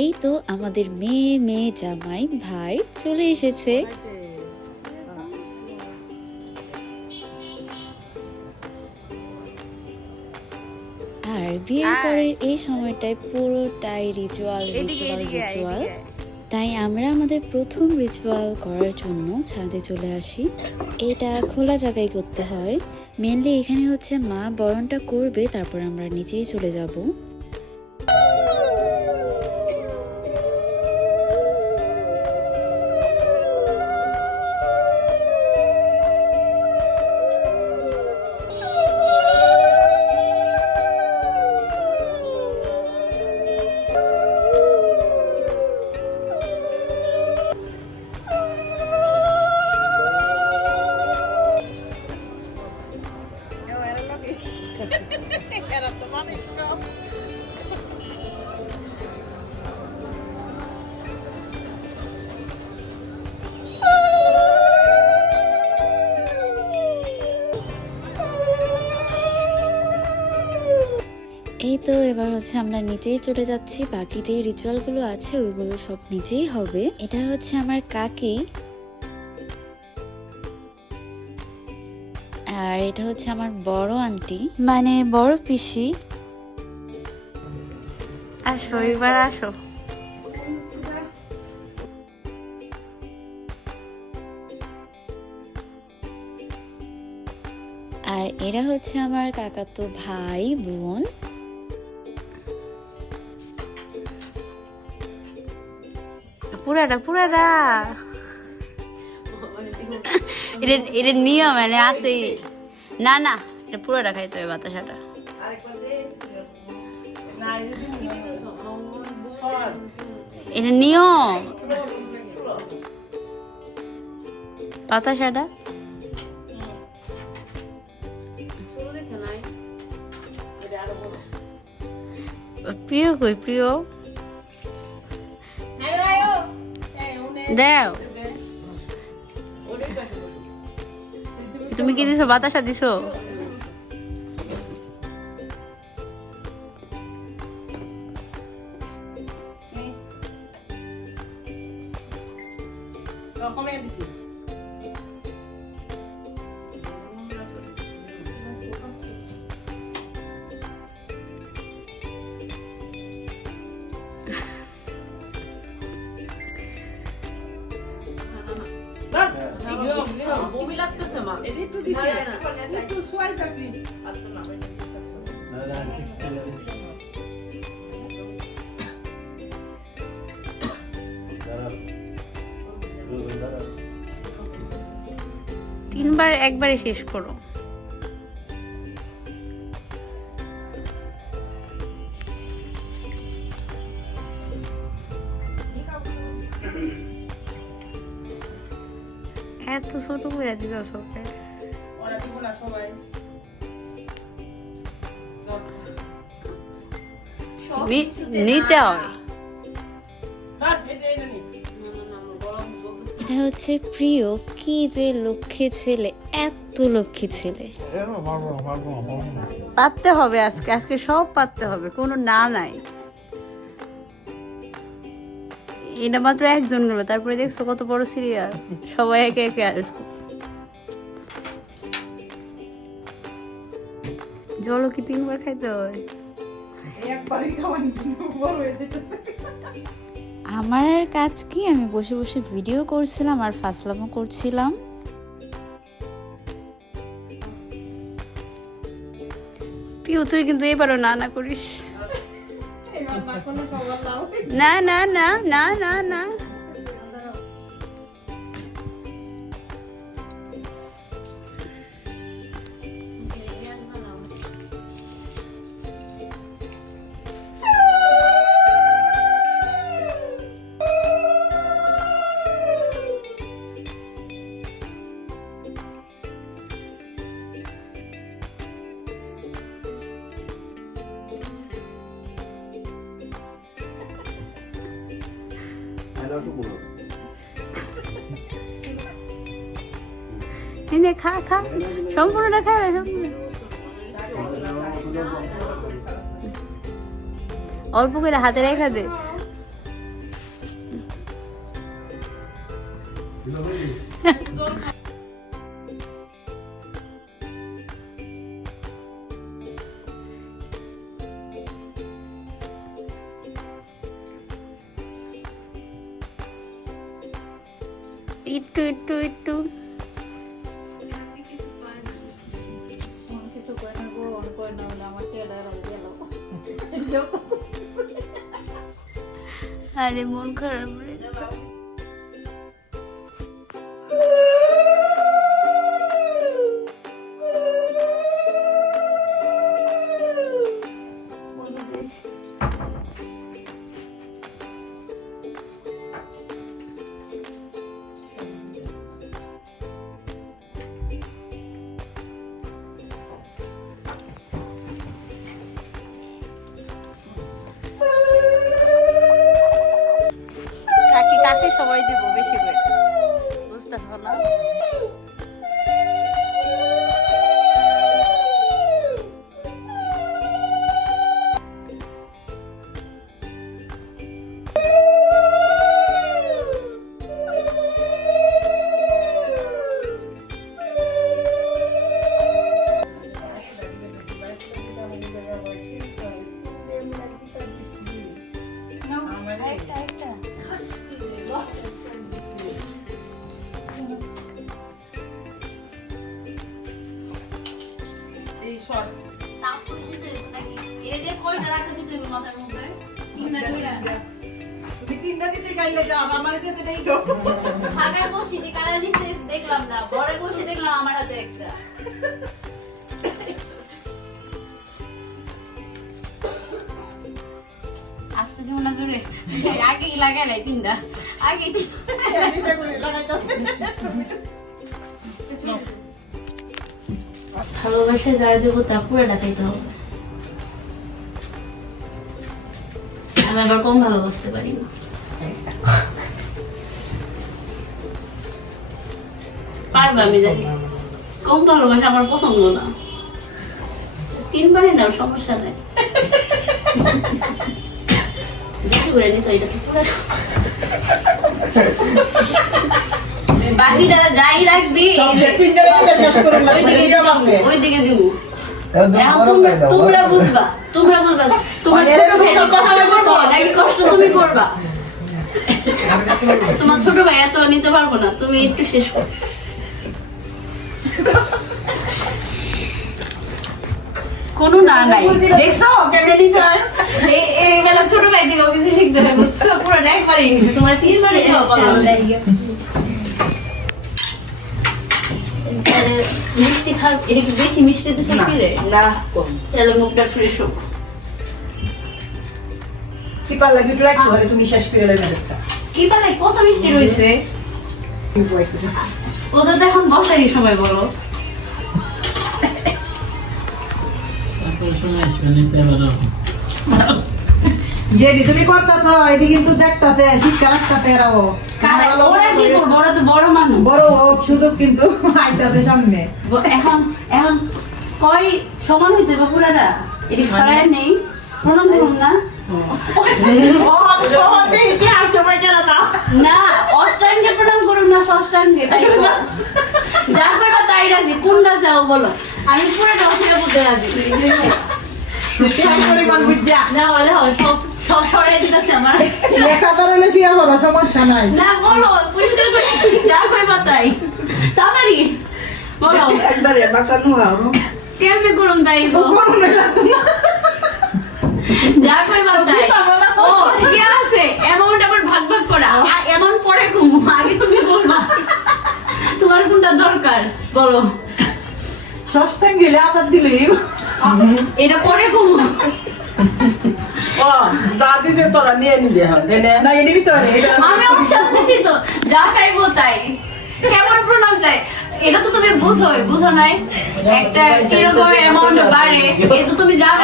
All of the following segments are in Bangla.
এই তো আমাদের মেয়ে মেয়ে জামাই ভাই চলে এসেছে। আর বিয়ের পরের এই সময়টায় পুরোটাই রিচুয়াল রিচুয়াল রিচুয়াল। তাই আমরা আমাদের প্রথম রিচুয়াল করার জন্য ছাদে চলে আসি। এটা খোলা জায়গায় করতে হয়। মেনলি এখানে হচ্ছে মা বরণটা করবে, তারপর আমরা নিচেই চলে যাব। এই তো এবার হচ্ছে আমরা নিচেই চলে যাচ্ছি। বাকি যে রিচুয়ালগুলো আছে ওইগুলো সব নিচেই হবে। এটা হচ্ছে আমার কাকি, আর এটা হচ্ছে আমার বড় আন্টি, মানে বড় পিসি। আসো এবার আসো। আর এরা হচ্ছে আমার কাকাতো ভাই বোন। পুরাটা পুরাটা এটা নিয়ম মানে আছে না, না এটা পুরাটা খাইতে হবে বাতাসাটা। এটা নিয়ম বাতাসাটা। প্রিয় কই প্রিয় দেও, তুমি কি দিছো? বাতাসা দিছো? বমি লাগতেছে মা। তিনবার একবারে শেষ করো। এত ছোট করে দিল সবকে। নিতে হয়। এটা হচ্ছে প্রিয়, কি যে লক্ষ্মী ছেলে, এত লক্ষ্মী ছেলে। পাততে হবে আজকে, আজকে সব পাততে হবে, কোনো না নাই। এটা মাত্র একজন গেল, তারপরে দেখছো কত বড় সিরিয়াল, সবাই একে একে আসবে। জলও কি তিনবার খাইতে হয়? আমার আর কাজ কি, আমি বসে বসে ভিডিও করছিলাম আর ফাসলামও করছিলাম। পিউ তুই কিন্তু এবারও না না করিস। না না না না না না। খা খা সম্পূর্ণটা খা। অল্প করে হাতে রেখা দে। একটু একটু একটু আরে মন খারাপ রে কাকে কাকে সবাই দিব বেশি করে বুঝতেছ না তারপর দিতে নাকি এ দে কয়টা রাখতে দিতে মাথার মধ্যে তিনটা কইরা তিনটা দিতে গাইলে যা আমার দিতে নেই তো খাবে গোশি দি কারা নিছে দেখলাম না বড় গোশি দেখলাম আমার হাতে একটা আস্তে দিও না জোরে আগেই লাগাই নাই তিনটা আগে ভালোবাসা যা দেবো তা পুরো ডাকাইতে হবে আমি আবার কম ভালোবাসতে পারি না পারবো আমি জানি কম ভালোবাসা আমার পছন্দ না তিনবারই না সমস্যা নাই বেশি করে নিতে এটা পুরো বাকিটা যাই রাখবি ওইদিকে দিব তোমরা বুঝবা তোমার ছোট ভাই করবো নাকি কষ্ট তুমি করবা তোমার ছোট ভাই এত নিতে পারবো না তুমি একটু শেষ করো কোনো না নাই দেখছো কেমনে নিতে হয় এই বেলা ছোট ভাই দিকেও কিছু শিখতে হয় বুঝছো পুরো একবারই তোমার তিনবারই মিষ্টি খাও এটা কি বেশি মিষ্টি দিছে কি রে না কম তাহলে মুখটা ফ্রেশ হোক কি পার লাগি ট্রাই করে তুমি শেষ করে লেনা দেখতা কি পারে কত মিষ্টি রইছে ওদের তো এখন বসারই সময় বলো যেটি তুমি করতেছ এটি কিন্তু দেখতেছে শিক্ষা রাখতেছে এরাও ওরা কি করবো ওরা তো বড় মানুষ বড় হোক সুযোগ কিন্তু আইতাছে সামনে এখন এখন কয় সমান হইতে হবে পুরাটা এটি সরাই নেই প্রণাম করুন না না অষ্টাঙ্গে প্রণাম করুন না ষষ্ঠাঙ্গে তাই তো যা কয়টা তাই রাজি কোনটা চাও বলো আমি পুরাটা অসুবিধা করতে রাজি না বলে সব সব সরাই দিতেছে আমার সমস্যা নাই না বলো পরিষ্কার করে যা কইবা তাই তাড়াতাড়ি বলো কেমনে করুন তাই গো যা কইবা তাই ও ঠিক আছে অ্যামাউন্ট আবার ভাগ ভাগ করা অ্যামাউন্ট পরে কমু আগে তুমি বলবা তোমার কোনটা দরকার বলো ষষ্ঠাঙ্গ গেলে আদার দিলে এটা পরে কমু তোরা নিয়ে নিবি না এটি ভিতরে আমি অপশন দিছি তো যা চাইবো তাই কেমন প্রণাম চাই এটা তো তুমি বুঝো নাই একটা কিরকম অ্যামাউন্ট বাড়ে এই তো তুমি জানো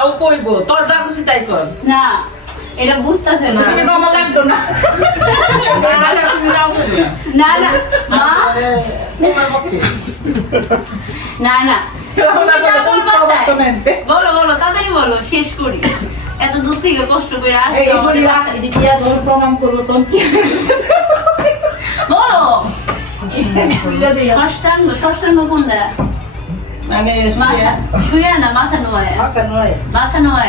ও কইবো তোর যা খুশি তাই কর না এটা বুঝতাছে না তুমি কম লাগতো না না না মা না না বলো বলো তাড়াতাড়ি বলো শেষ করি এত দূর থেকে কষ্ট করে আসছো আমাদের বাসায়। প্রণাম করবো তোর কি বলো ষষ্ঠাঙ্গ কোনটা? মানে মাথা শুয়া না মাথা নোয়া? মাথা নোয়া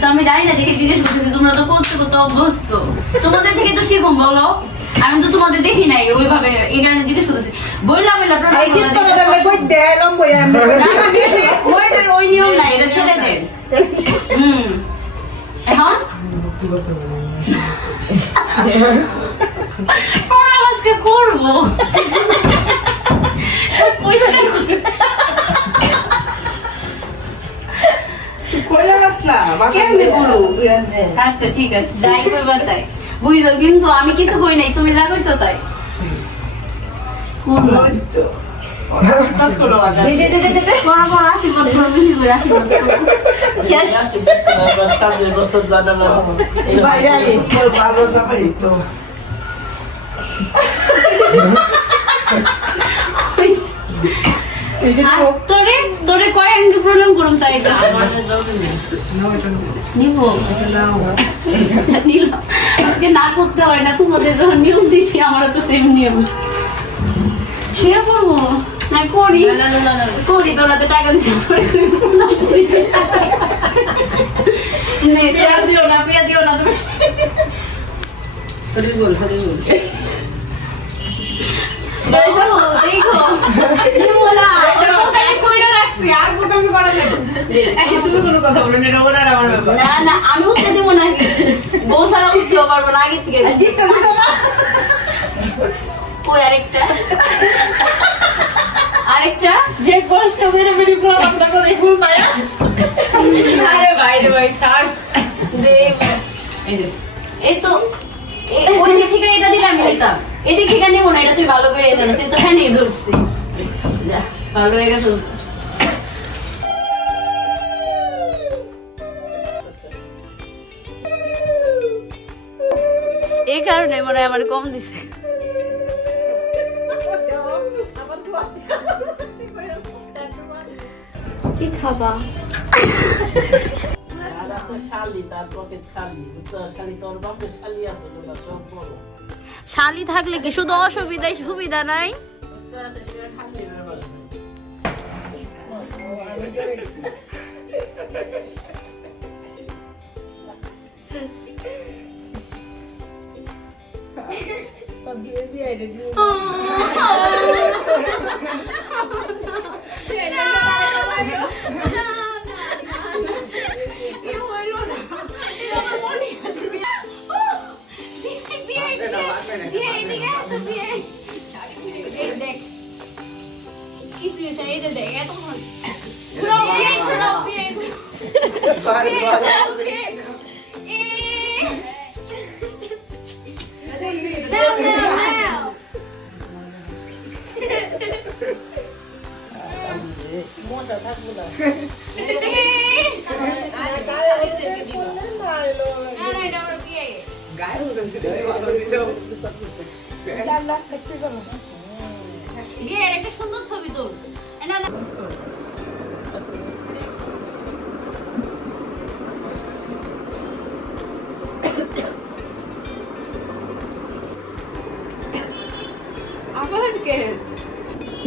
তো আমি জানি না, দেখে জিজ্ঞেস করতেছি। তোমরা তো করতে করতে অভ্যস্ত, তোমাদের থেকে তো শিখুন। বলো, আমি তো তোমাদের দেখি নাই ওইভাবে, এই কারণে জিজ্ঞেস করতেছি। বললাম ওই নিয়ম নাই, এটা ছেলেদের। এখন প্রণাম আজকে করবো, পরিষ্কার করে। কেমনে করো? আচ্ছা ঠিক আছে, যাই কইবা তাই বুঝছো, কিন্তু আমি কিছু কই নাই, তুমি যা কইছো তাই। তোরে কয় আঙ্গি প্রণাম করুম তাই তো নিব। আচ্ছা নিলাম, আজকে না করতে হয় না, তোমাদের যখন নিয়ম দিছি আমারও তো সেম নিয়ম। শুয়ে পড়বো না? করি করি, তোরা তো টাকা দিতে পারে। দেখো নিবো না, কইরা রাখছি, আর বোকামি করা যাবে। তুমি কোনো কথা বলো না, রবনা আমার ব্যাপার। না না, আমি উঠতে দিব না, বউ ছাড়া উঠতেও পারবো না আগে থেকে। কই আরেকটা যে কষ্ট করে মেরি প্রণামটা করে ফুল মায়া আরে বাইরে ভাই ছাড় দে। এই তো ওই দিক থেকে এটা দিলে আমি নিতাম, এদিক থেকে নেবো না, এটা তুই ভালো করে এটা সে তো হ্যাঁ নিয়ে ধরছি। ভালো হয়ে গেছে। এই কারণে মনে হয় আমার কম দিছে। কি খাবা? শালি থাকলে কি শুধু অসুবিধাই, সুবিধা নাই? একটা সুন্দর ছবি তোর।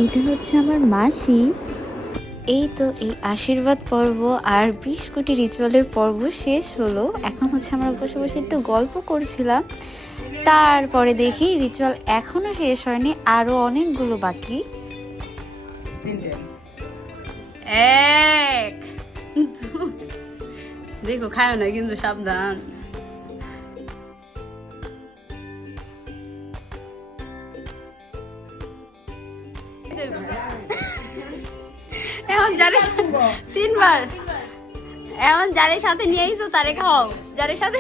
এটা হচ্ছে আমার মাসি। এই তো এই আশীর্বাদ পর্ব আর 20 কোটি রিচুয়ালের পর্ব শেষ হলো। এখন হচ্ছে আমরা বসে বসে একটু গল্প করছিলাম। তারপরে দেখি রিচুয়াল এখনো শেষ হয়নি, আরো অনেকগুলো বাকি। দেখো খায় না কিন্তু সাবধান। এখন যারে 3বার, এখন যারে সাথে নিয়ে আইছো তারে খাও, যারে সাথে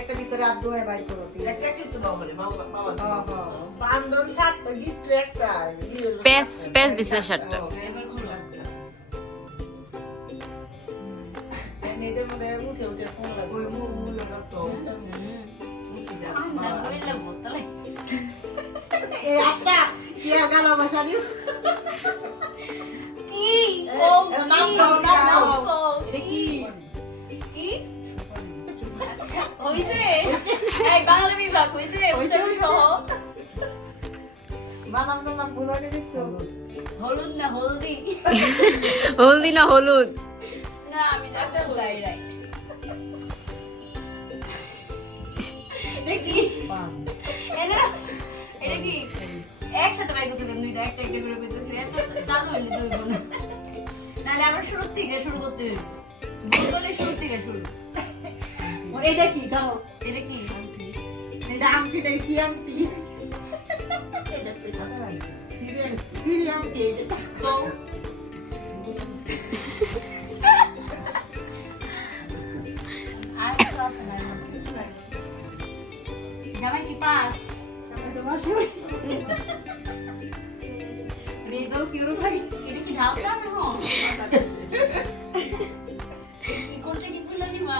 একটা ভিতরে আব্দু হয় ভাই করো পেস দিছে শার্টটা। কি কও নাম কি? কও, নাম নাম কও। কও, এটা কি? কি? কি? আচ্ছা, হইছে? এই বাংলা বিভাগ হইছে? উচ্চারণ সহ? বানাম নাম ভুল আগে দেখতো হলুদ না হলদি? হলদি না হলুদ? না, আমি যাচ্ছি তাই রাইট। দেখি এটা কি একসাথে পাই গেছো কিন্তু এটা একটা একটা করে কইতেছি এত চালু হইলে দুই বোন নাহলে আমরা শুরু থেকে শুরু করতে হইব বলে শুরু থেকে শুরু এটা কি কারো এটা কি এটা আংটি নেই কি আংটি এটা পেছা সিরিয়াল সিরিয়াল কে এটা তো আর সব নাই জামাই কি পাস এটা বাসো রেজাল্ট কি রো ভাই এটা কি ঢাল কামে হ কি করতে কি খুলে নিবা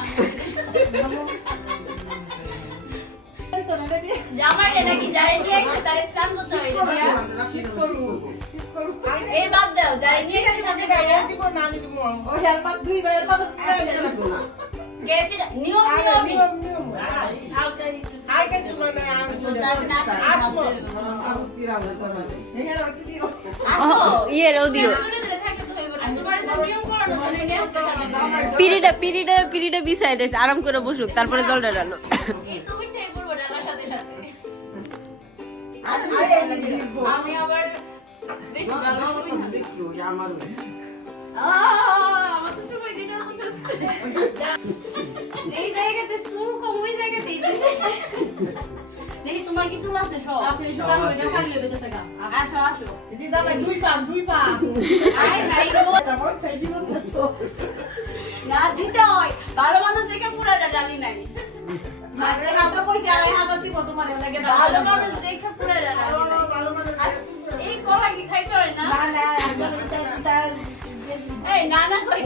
এই তো না দিয়ে জামাই রে নাকি যারে নিয়ে আসছে তারে স্নান করতে হবে এটা দিয়া ঠিক করব ঠিক করব এই বাদ দাও যারে নিয়ে আসছে সাথে গাড়ি দিব না আমি দিব ও হেলপাত দুই ভাইয়ের কথা গেছি নিয়ম নিয়ম আর কিন্তু মানে আমি আসবো হেলো কি দিও ইয়েরও দিও। পিড়িটা বিছাই দেশ আরাম করে বসুক, তারপরে জলটা ডালো। আমি আবার বেশি ভালো শুই না। আমার আমার তো সময় দিনের মতো এই জায়গাতে সুর কম ওই জায়গাতেই দেখি তোমার কি চুল আছে সব আপনি জুতা কইরা খাইয়ে দিতে থাকা আসো আসো দিদা ভাই দুই পা আই ভাই গো না দিতে হয় ভালো মানুষ দেখে পুরাটা জানি নাই মারে হাত কই যায় হাত দিব তোমার লাগে না ভালো মানুষ দেখে পুরাটা জানি নাই ভালো মানে আচ্ছা, এই কলা কি খাইতে হয় না না না এই না না কই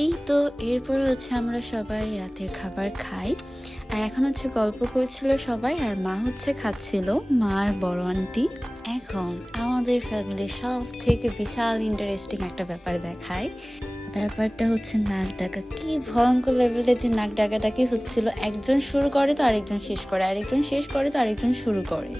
এই তো এরপর হচ্ছে আমরা সবাই রাতের খাবার খাই, আর এখন হচ্ছে গল্প করছিল সবাই, আর মা হচ্ছে খাচ্ছিল, মার বড় আন্টি। এখন আমাদের ফ্যামিলির সব থেকে বিশাল ইন্টারেস্টিং একটা ব্যাপার দেখায়। ব্যাপারটা হচ্ছে নাক ডাকা। কি ভয়ঙ্কর লেভেলের যে নাক ডাকাটাকি হচ্ছিল, একজন শুরু করে তো আরেকজন শেষ করে, আরেকজন শেষ করে তো আরেকজন শুরু করে।